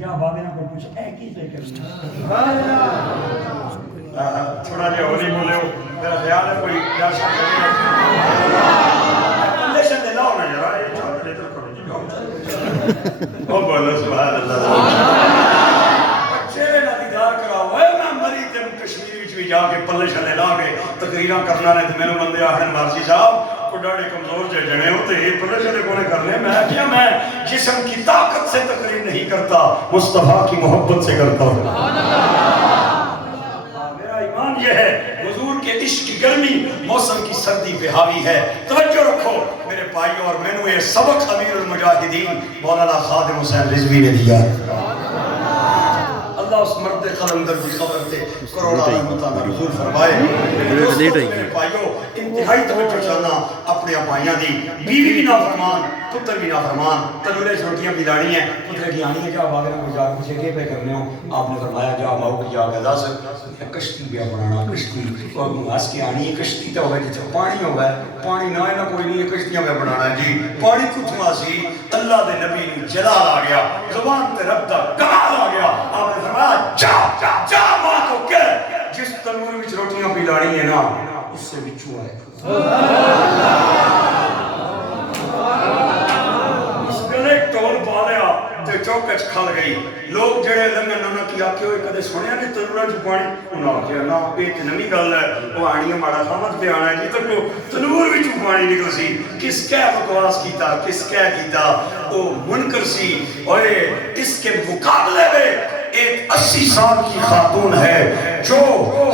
جا بابے نہ کوئی پوچھ اے کی فکر تھوڑا جہا ہولی بولے ہو میرا خیال ہے کوئی کیا شکل ہے لاؤ نا یار یہ چادر ادھر کرو جی او بولو سبحان اللہ بچے نہ دیدار کراؤ اے میں مری تم کشمیر وچ بھی جا کے پلے شلے لا کے تقریراں کرنا نے تے مینوں بندے آکھن وارسی صاحب کو ڈاڑے کمزور جنے ہو تے یہ پلے شلے کونے کرنے میں کیا میں جسم کی طاقت سے تقریر نہیں کرتا مصطفیٰ کی محبت سے کرتا ہوں میرا ایمان یہ ہے حضور کے عشق کی گرمی موسم کی سردی پہ حاوی ہے توجہ رکھو میرے بھائیوں اور میں نے یہ سبق امیر المجاہدین مولانا خادم حسین رضوی نے دیا اللہ اس مرد قلندر کی خبر تے کروڑا رحمتہ میں حضور فرمائے میرے بھائیوں انتہائی توجہ چاہنا اپنے بھائیاں دی بیوی بھی نافرمان پتر بھی نافرمان تنورے چھوٹیاں پلانی ہیں پتر کی آنی ہے کیا باغے نہ کچھ جا کچھ کے پہ کرنے ہو آپ نے فرمایا جا ماؤ کی جا کے دس کشتی پہ بنانا کشتی ہس کے آنی ہے کشتی تو ہوگا جتنے پانی ہوگا پانی نہ ہے نہ کوئی نہیں ہے کشتیاں پہ بنانا جی پانی کچھ ماسی اللہ دے نبی نے جلال آ گیا زبان تے رب دا کمال آ گیا آپ نے فرمایا جا جا جا ماں کو کہ جس تنور وچ روٹیاں پلانی ہے نا اس سے بچو آئے اس گلے ٹول پا لیا تے چوکچ کھل گئی لوگ جڑے لنگن نہ کیا کہ وہ کدے سنیا نہیں تنورا چ پانی انہاں آخیا نا یہ تے نویں گل ہے وہ آنی ماڑا سمجھ پہ آنا ہے جی تو تنور وچ پانی نکل سی کس کہہ بکواس کیتا کس کہہ کیتا وہ منکر سی اور اس کے مقابلے میں ایک 80 سال کی خاتون ہے جو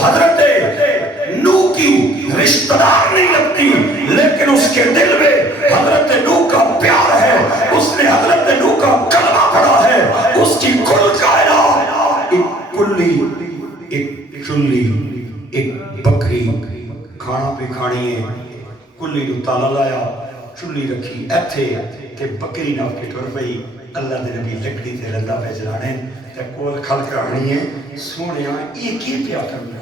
حضرت نوح کی رشتہ دار نہیں لگتی لیکن اس کے دل میں حضرت نوح کا پیار ہے اس نے حضرت نوح کا کلمہ پڑھا ہے اس کی کل کائنات ایک کلی ایک چلی ایک بکری کھانا پہ کھانی ہے کلی نو تالا لایا چلی رکھی ایتھے تے بکری نہ کے ٹر پئی اللہ دے نبی لکڑی تے رندا پہ جلانے تے کول کھل کرانی ہے سونیا یہ کی پیا کرنا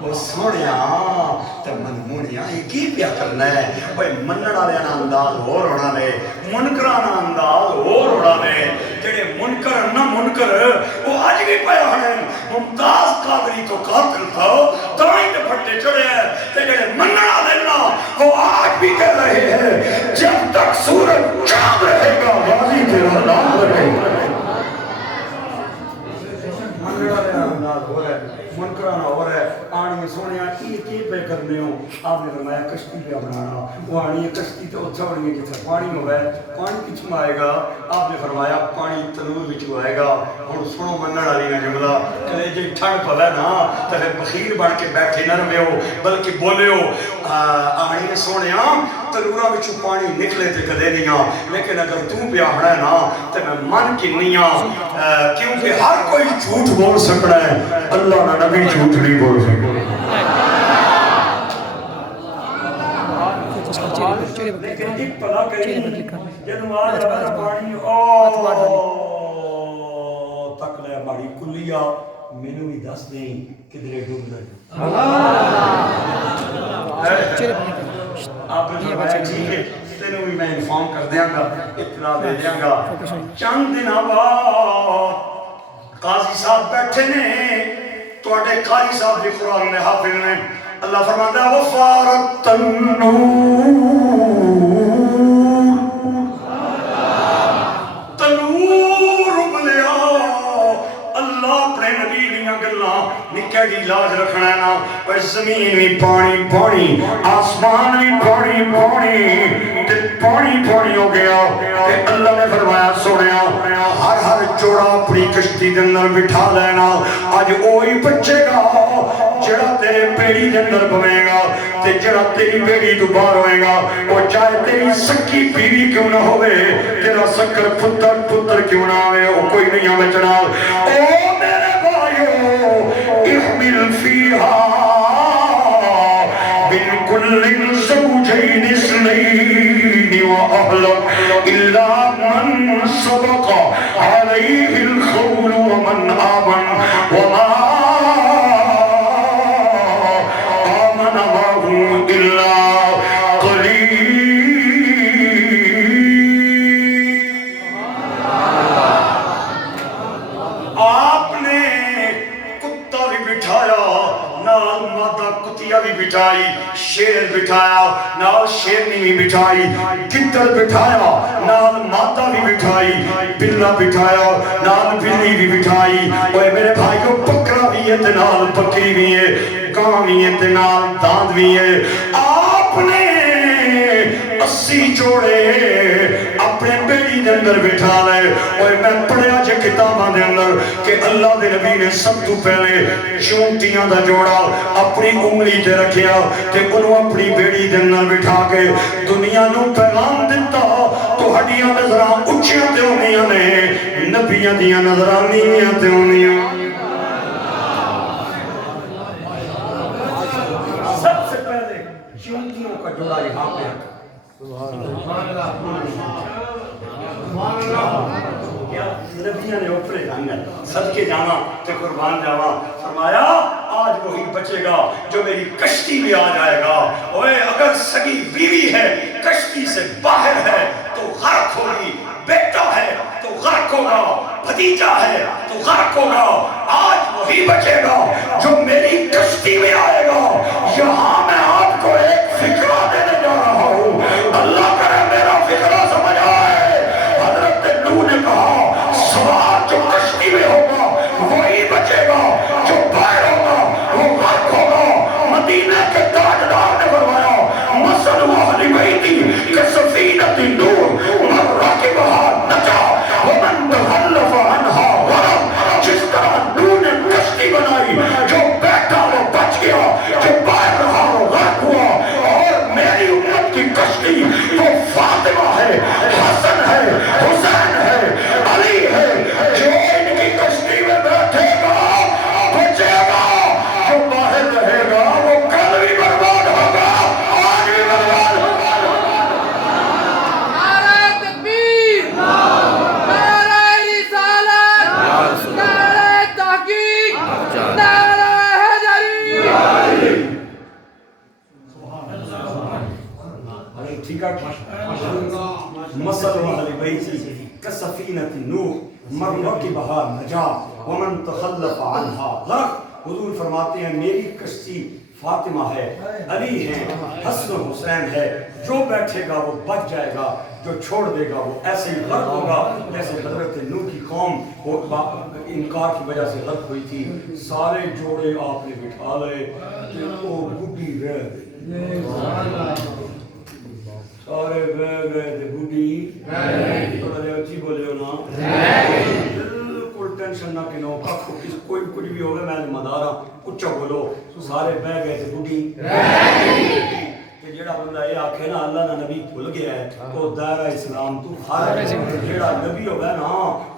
وہ سونیا تے من مونیا یہ کی پیا کرنا ہے اوے منن والے نا انداز ہور ہونا نے منکراں نا انداز ہور ہونا نے جڑے منکر نہ منکر وہ اج بھی پیا ہیں ممتاز قادری تو قاتل تھا تائیں تے پھٹے چڑھے ہیں تے جڑے منن والے نا وہ آج بھی کہہ رہے ہیں جب تک سورج چاند رہے گا غازی تیرا نام رہے گا منن والے نا انداز ہو رہا ہے منکران ہو رہا ہے آنی سونے کی پہ کرنے ہو آپ نے فرمایا کشتی پہ بنانا وہ آنی ہے کشتی تو اتھا بنی ہے جتنا پانی ہو رہا ہے پانی کچھ آئے گا آپ نے فرمایا پانی تنور بچو آئے گا اور سنو منن والی نہ جملہ کہے جی ٹھنڈ پلا نا تو پھر بخیل بن کے بیٹھے نہ رہے ہو بلکہ بولے ہو آنی نے سونے تنورا بچو پانی نکلے تے کدے نہیں لیکن اگر تو پیا ہونا ہے نا تو میں من کی نہیں کیونکہ ہر کوئی جھوٹ بول سکتا ہے اللہ نہ نبی جھوٹ نہیں بول سکتا لیکن ایک پلا کہیں جنہوں آج رہا پانی تک لے ہماری کلیا میں نے بھی دس دیں کدھرے ڈوب لگے آپ نے فرمایا ٹھیک ہے تینوں بھی میں انفارم کر دیاں گا اطلاع دے دیاں گا چند دن بعد قاضی صاحب بیٹھے نے توڑے قاری صاحب بھی قرآن میں حافظ نے اللہ فرماتا ہے وفارت تنور ابلیا اللہ اپنے نبی دیاں گلاں نکہ دی لاج رکھنا ہے نا پر زمین بھی پانی پانی آسمان بھی پانی پانی پانی پانی ہو گیا کہ اللہ نے فرمایا سوڑیا ہر جوڑا اپنی کشتی دے اندر بٹھا لینا آج اوہی بچے گا جڑا تیرے بیڑی دے اندر بوے گا تے جڑا تیری بیڑی تو باہر ہوئے گا وہ چاہے تیری سکی بیوی کیوں نہ ہوئے تیرا سکر پتر کیوں نہ ہوئے وہ کوئی نہیں بچنا او میرے بھائیو احمل فیہا من کل زوجین اثنین وأهلك إلا من سبق عليه القول ومن آمن وما آمن معه إلا قليل بٹھائی شیر بٹھایا نال شیرنی بھی بٹھائی گدڑ بٹھایا نال مادہ بھی بٹھائی بلا بٹھایا نال بلی بھی بٹھائی اوے میرے بھائیو بکرا بھی ہے نال بکری بھی ہے کاں بھی ہے نال داند بھی ہے آپ نے 80 جوڑے اپنے بیڑی دے اندر بٹھا لے اور میں پڑھیا جے کتاباں دے اندر کہ اللہ دے نبی نے سب تو پہلے چونٹیاں دا جوڑا اپنی انگلی تے رکھیا تے انہوں اپنی بیڑی دے اندر بٹھا کے دنیا نو پیغام دیتا تو ہڈیاں نظراں اچھیاں تے ہونیاں نے نبیاں دیاں نظراں نیویاں تے ہونیاں سب سے پہلے چونٹیوں کا جوڑا یہاں پہ سبحان اللہ کیا نبیوں نے اوپرے رنگ صدقے جانا تو قربان جاوا فرمایا آج وہی بچے گا جو میری کشتی میں آ جائے گا اوے اگر سگی بیوی ہے کشتی سے باہر ہے تو غرق ہوگی بیٹا ہے تو غرق ہوگا بھتیجا ہے تو غرق ہوگا آج وہی بچے گا جو میری کشتی میں آئے گا یہاں میں آپ کو ایک فکرہ دینے جا رہا ہوں اللہ کرے میرا فکرہ سمجھ آئے حضرت نوح نے کہا سوار جو کشتی میں ہوگا وہی بچے گا جو باہر ہوگا وہ غرق ہوگا مدینہ کے تاجدار نے فرمایا مثل اہل بیتی کسفینۃ نوح من رکبها نجا ومن تخلف عنها غرق جس طرح نوح نے کشتی بنائی جو بیٹھا وہ بچ گیا جو باہر رہا وہ غرق ہوا اور میری امت کی کشتی وہ فاطمہ ہے حسن ہے حسین ہے علی ہے جو ان کی کشتی میں بیٹھے گا بچے گا جو باہر رہے گا وہ کل بھی برباد ہوگا آج بھی برباد ہوگا نعرہ تکبیر نعرہ رسالت نعرہ تحقیق نعرہ حیدری ٹھیک ہے مثل اہل بیتی کسفینۃ نوح من رکبها نجا ومن تخلف عنها غرق حضور فرماتے ہیں میری کشتی فاطمہ ہے علی ہے حسن و حسین ہے جو بیٹھے گا وہ بچ جائے گا جو چھوڑ دے گا وہ ایسے ہی غرق ہوگا جیسے حضرت نوح کی قوم وہ انکار کی وجہ سے غرق ہوئی تھی سارے جوڑے آپ نے بٹھا لے کہ وہ بڈی رہ گئی سارے بہ گئے تھے بڈی تھوڑا دے اچھی بولے ہو نا بالکل ٹینشن نہ کنو کوئی کچھ بھی ہوگا میں مدارا اچھا بولو سارے بہ گئے تھے بڈی کہ جیڑا بندہ یہ آکھے نا اللہ نہ نبی بھول گیا ہے وہ دائرہ اسلام تو ہر جیڑا نبی ہوگا نا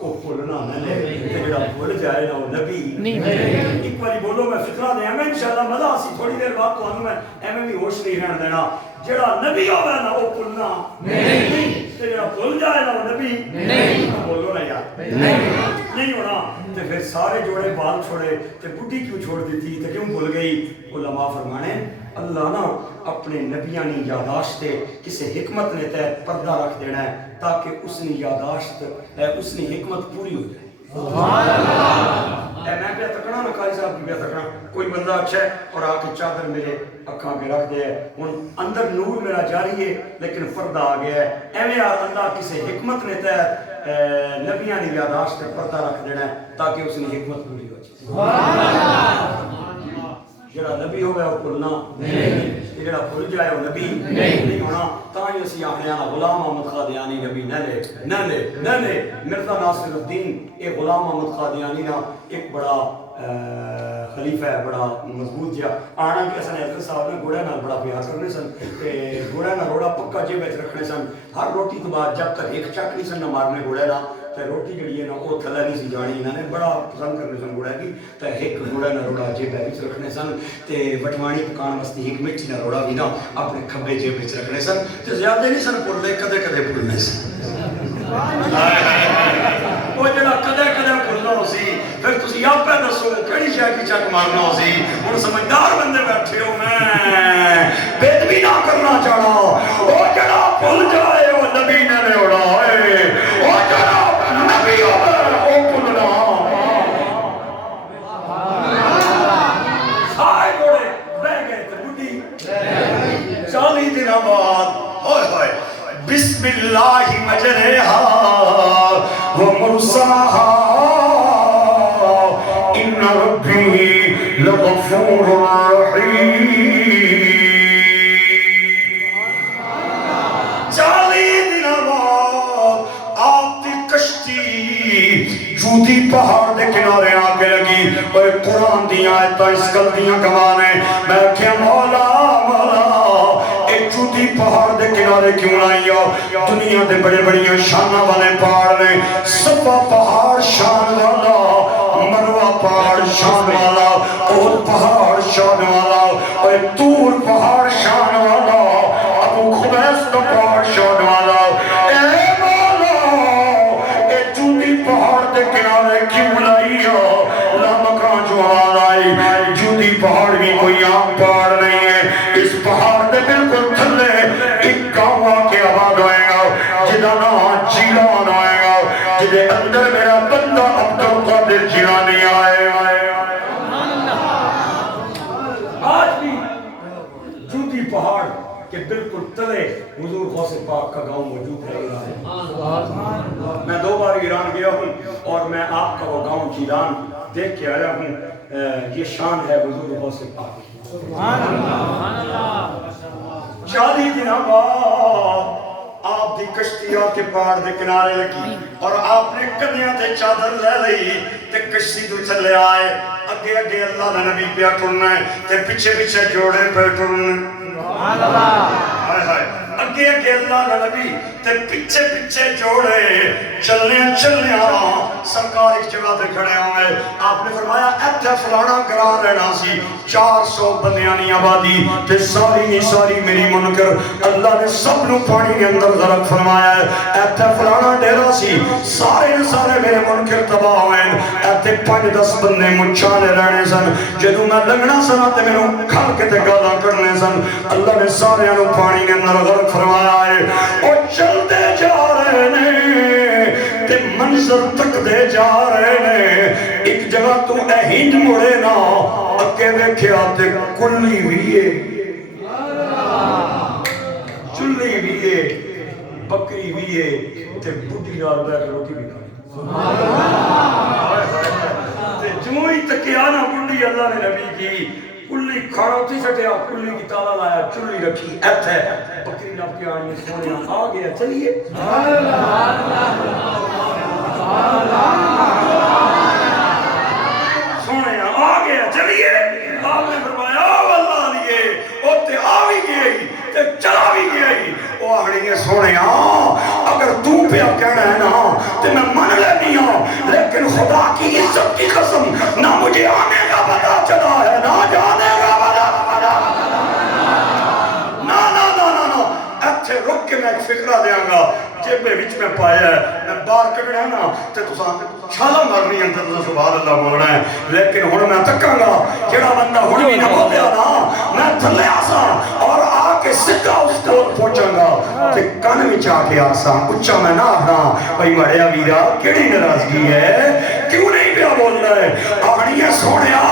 وہ بھولنا نہ لے کہ جیڑا بھول جائے نا وہ نبی ایک باری بولو میں فکرہ دیں میں انشاءاللہ مزہ آسی تھوڑی دیر بعد تو ہم میں ایمیں بھی ہوش نہیں رہن دینا جیڑا نبی ہوگا نا وہ بھولنا نہیں جیڑا بھول جائے نا وہ نبی نہیں بولو نا یار نہیں ہونا تو پھر سارے جوڑے بال چھوڑے تو بڈی کیوں چھوڑ دی تھی تو کیوں بھول گئی علماء فرمانے اللہ نا اپنے نبیانی یاداشت کسی حکمت نے تحت پردہ رکھ دینا ہے تاکہ اس نے یاداشت اس نے حکمت پوری ہو جائے سبحان اللہ میں پہ تکنا میں قاری صاحب کی پہ تکنا کوئی بندہ اچھا ہے اور آ کے چادر میرے اکھاں کے رکھ دے ان اندر نور میرا جاری ہے لیکن پردہ آ گیا ہے ایویں اللہ کسی حکمت نے تحت نبیانی یاداشت پردہ رکھ دینا ہے تاکہ اس نے حکمت پوری ہو جائے سبحان اللہ جڑا نبی ہوگا وہ بھولنا نہیں جڑا بھول جائے وہ نبی نہیں ہونا تاں اسی آخنے غلام احمد قادیانی نبی نہ لے مرزا ناصر الدین ایک غلام احمد قادیانی نا ایک بڑا خلیفہ ہے بڑا مضبوط جہا آنا کہ اصل حضرت صاحب نے گھوڑے نال بڑا پیار کرنے سن گھوڑے نال روڑا پکا جیب وچ رکھنے سن ہر روٹی تو بعد جب تک ایک چک نہیں سن نہ مارنے گھوڑے نال تے روٹی جڑی ہے نا وہ تھلے نہیں سی جانی انہوں نے بڑا پسند کرنے سن گھوڑے کی تے ایک گھوڑا نہ روڑا جیب وچ رکھنے سن تے وٹوانی پکان واسطے ایک مٹی نہ روڑا بھی نا اپنے کھبے جیب وچ رکھنے سن تے زیادہ نہیں سن بھولنے کدے کدے بھولنے سن وہ جڑا کدے کدے بھولنا سی پھر تسی آپ پہ دسو کیڑی شے کی چک مارنا سی ہن سمجھدار بندے بیٹھے ہو میں بے ادبی نہ کرنا چاہنا وہ جڑا بھول جائے وہ نبی نے اڑا ہے وہ جڑا نبی او بھولنا سارے جوڑے رہ گئے تے بڈھی مرساها إن ربي لغفور رحيم 40 دنوں بعد آپ کی کشتی جودی پہاڑ دے کنارے آ کے لگی اور قرآن دیاں آیتاں اس گل دیاں گوانے میں کیا مولا جودی پہاڑ دے کنارے کیوں آئی ہو دنیا دے بڑے بڑیاں شانہ والے پہاڑ نے صفا پہاڑ شان والا مروہ پہاڑ شان والا اور پہاڑ شان والا اور طور پہاڑ شان والا ابو خبیث کا پہاڑ شان والا اے مولا اے جودی پہاڑ دے کنارے کیوں لائی ہو لامکان جو آلائی جودی پہاڑ بھی کوئی عام پہاڑ نہیں ہے اس پہاڑ دے بالکل تھلے ایک گاؤں آکے آباد ہوئے گا جدہ نام جیلان آئے گا جدے اندر میرا بندہ عبدالقادر جیلانی آئے آج بھی جودی پہاڑ کہ بالکل تلے حضور غوث پاک کا گاؤں موجود ہے میں 2 بار ایران گیا ہوں اور میں آپ کا وہ گاؤں جیلان دیکھ کے آیا ہوں یہ شان ہے حضور غوث پاک 40 دنوں بعد آپ دی کشتی آ کے پہاڑ دے کنارے لگی اور آپ نے کدیاں تے چادر لے لئی تے کشتی تو چلے آئے اگے اگے اللہ نے نبی پیا ٹرنا ہے تے پیچھے پیچھے جوڑے پہ ٹرنا اگے اگے اللہ نے نبی تے پیچھے پیچھے جوڑے چلنے سرکار ایک جگہ تے کھڑے ہوئے آپ نے فرمایا ایتھے فلانا گراں رہنا سی 400 بندیانی آبادی تے ساری میری منکر اللہ نے سب نو پانی کے اندر غرق فرمایا ہے ایتھے فلانا ڈیرا سی سارے میرے منکر تباہ ہوئے ایتھے 5-10 بندے مچھانے رہنے سن جدو میں لگنا سنا تے میرے کھل کے تے گالا کرنے سن اللہ نے سارے نو پانی کے اندر غرق فرمایا ہے اور چلتے جا رہے نے تے منظر تک دے جا رہے نے ایک جگہ تو ہند مڑے نا اکے دیکھے آتے کلی بھی ہے چلی بھی ہے بکری بھی ہے تے بڑی نال بیٹھ روٹی بھی کھائی تے جو ہی تکیا نا بڑی اللہ نے نبی کی کلی کھانا تھی سٹیا کلی کی تالا لایا چلی رکھی ایتھے بکری ناب کے آنی سونے آ گیا چلیے سونے آ گیا چلیے آپ نے فرمایا واللہ لیے اوتے آ بھی گئی تے چلا بھی گئی وہ آڑی سونے اگر تو پیا کہنا ہے نا تے میں من لینی ہوں لیکن خدا کی عزت کی قسم نہ مجھے آنے کا پتا چلا ہے نہ جانے کا پتا ایتھے رک کے میں ایک فکرہ دیاں گا جب میں وچ میں پایا ہے میں باہر کڑنا ہے نا تے تساں چھالا مارنی اندر تو سبحان اللہ بولنا ہے لیکن ہن میں تکاں گا جڑا بندہ ہن بھی نہ بولیا نا میں تھلے آسا اور آ کے سیدھا اس کو پہنچاں گا تے کان وچ آ کے آسا اچا میں نہ آکھنا بھائی مڑیا ویرا کیڑی ناراضگی ہے کیوں نہیں پیا بولنا ہے آڑی ہے سونیا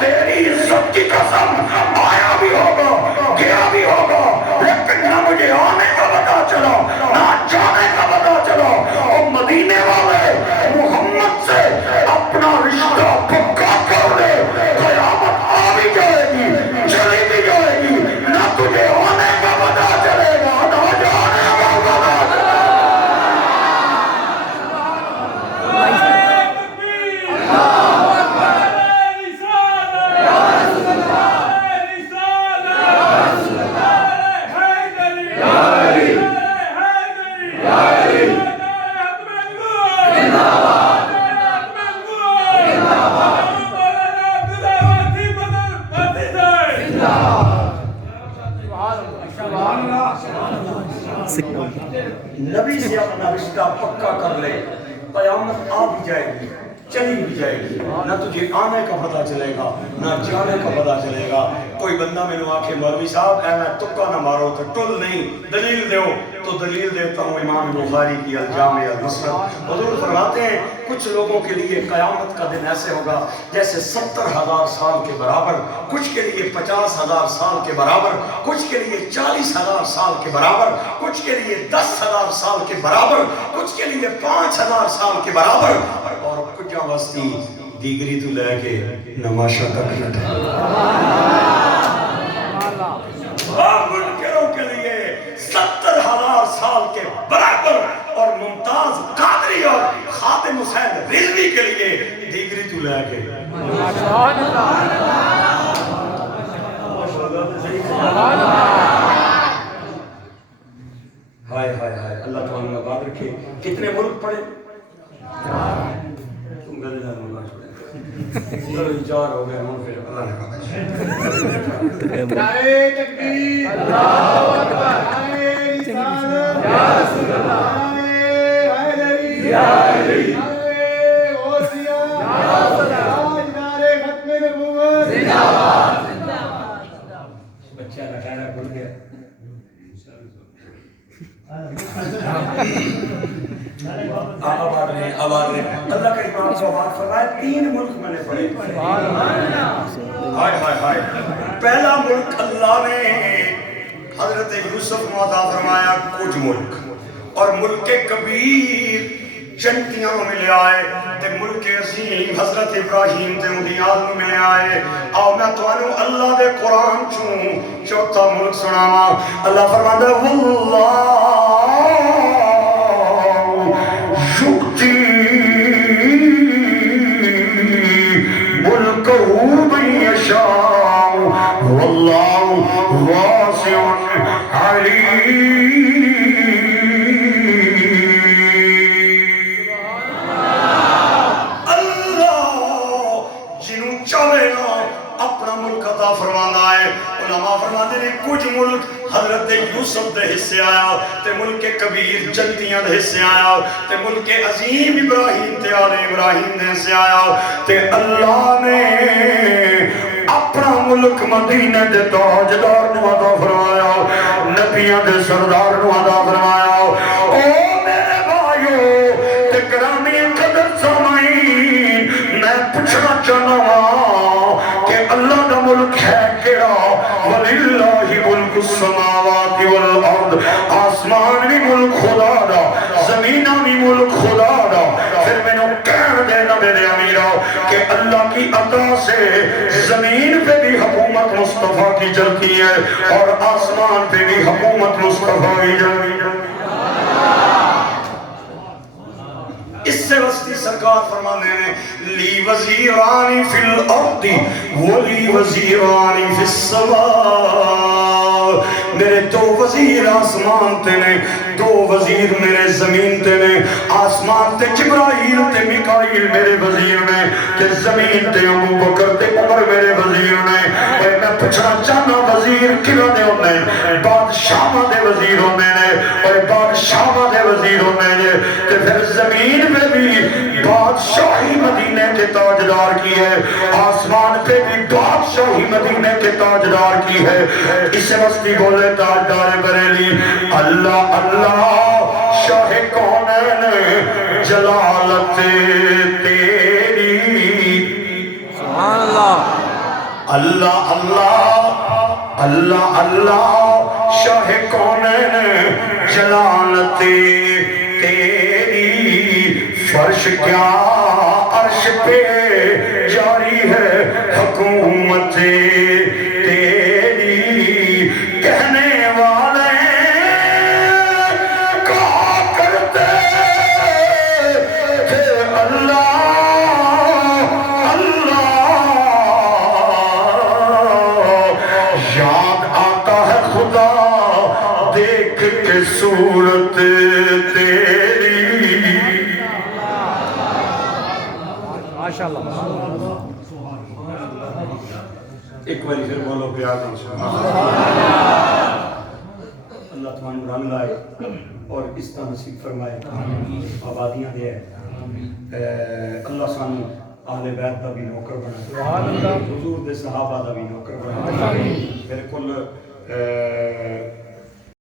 تیری عزت کی قسم آیا بھی ہوگا گیا بھی ہوگا لیکن نہ مجھے آنے کا پتا چلا نہ جانے کا پتا چلا اور مدینے والے محمد سے اپنا رشتہ پکا کر دے قیامت آ بھی جائے گی چلی بھی جائے گی نہ تجھے آنے کا پتا چلے گا نہ جانے کا پتا چلے نبی سے اپنا رشتہ پکا کر لے قیامت آ بھی جائے گی چلی بھی جائے گی، نہ تجھے آنے کا پتہ چلے گا نہ جانے کا پتہ چلے گا۔ کوئی بندہ میں نے آکھے مولوی صاحب اے میں تکا نہ مارو تو ٹل نہیں، دلیل دیو، تو دلیل دیتا ہوں امام بخاری کی الجامع المسند۔ حضور فرماتے ہیں کچھ لوگوں کے لیے قیامت کا دن ایسے ہوگا جیسے 70,000 سال کے برابر، کچھ کے لیے 50,000 سال کے برابر، کچھ کے لیے 40,000 سال کے برابر، کچھ کے لیے 10,000 سال کے برابر، کچھ کے لیے 5,000 سال کے برابر، اور کچھ واسطی دیگری تو لے کے نماشا تک نٹے۔ منکروں کے لیے 70,000 سال کے برابر، اور ممتاز قادری اور خادم حسین رضوی کے لیے دیگری تو لے کے۔ ہائے ہائے ہائے، اللہ تعالیٰ آباد رکھے۔ کتنے ملک پڑے؟ تم گلے جانے اللہ چھوڑے، چار ہو گئے ہوں، پھر اللہ نے کہا نعرہ تکبیر، اللہ اکبر، نعرہ رسالت، یا رسول اللہ، نعرہ حیدری، یا علی، نعرہ غوثیہ، یا رسول اللہ، نعرہ ختم نبوت، زندہ باد۔ بچہ لگانا بھول گیا۔ آباد نے اللہ کے امام کو آباد فرمایا 3 ملک میں نے پڑھے۔ ہائے ہائے ہائے، پہلا ملک اللہ نے حضرت یوسف کو عطا فرمایا کچھ ملک، اور ملک کبیر جنتیاں میں لے آئے تے ملک عظیم حضرت ابراہیم تے اندیال میں لے آئے۔ آؤ میں توانو اللہ دے قرآن چوں چوتھا ملک سناوا۔ اللہ فرماتا ہے واللہ یؤتی ملکہ من یشاء واللہ واسع علیم۔ فرمانا ہے علماء فرماتے ہیں کچھ ملک حضرت یوسف دے حصے آیا تے ملک کبیر جنتیاں دے حصے آیا تے ملک عظیم ابراہیم تے آل ابراہیم دے حصے آیا تے اللہ نے اپنا ملک مدینہ دے تاجدار نو عطا فرمایا، نبیوں دے سردار نو عطا فرمایا۔ او میرے بھائیو تے گرامی قدر سامعین، میں پوچھنا چاہنا ہوں کہ اللہ کا ملک ہے کیڑا؟ وَلِلَّهِ مُلْكُ السَّمَاوَاتِ وَالْأَرْضِ، آسمان بھی ملک خدا دا، زمینہ بھی ملک خدا دا۔ پھر میں نے کہہ دینا میرے امیرہ کہ اللہ کی عطا سے زمین پہ بھی حکومت مصطفیٰ کی چلتی ہے اور آسمان پہ بھی حکومت مصطفیٰ کی چلتی ہے۔ اس سے وسطی سرکار فرمانے ہیں لی وزیرانی فی الارض ولی وزیرانی فی السماء، میرے 2 وزیر آسمان تے نے، 2 وزیر میرے زمین تے نے۔ آسمان تے جبرائیل تے میکائیل میرے وزیر نے، تے زمین تے ابو بکر تے عمر میرے وزیر نے۔ اور میں پوچھنا چاہنا وزیر کیوں دے ہونے؟ بادشاہ دے وزیر ہونے نے، اور بادشاہ دے وزیر ہونے نے، تے پھر زمین پہ بھی بادشاہی مدینے کے تاجدار کی ہے، آسمان پہ بھی بادشاہی مدینے کے تاجدار کی ہے۔ اس وسطی بولے تاجدار بریلی اللہ اللہ شاہ کونین جلالت تیری، سبحان اللہ، اللہ اللہ اللہ اللہ شاہ کونین جلالت تیری، فرش کیا عرش پہ جاری ہے حکومت تیری، کہنے والے کہا کرتے تھے اللہ اللہ، یاد آتا ہے خدا دیکھ کے صورت تیری۔ ایک باری پھر بولو پیار اللہ ਤੁਹਾਨੂੰ ਰੰਗ ਲਾਏ اور اس طرح نصیب فرمائے آبادیاں دے اللہ سانو اہل بیت دا بھی نوکر بنا حضور دے صحابہ دا بھی نوکر بنا بالکل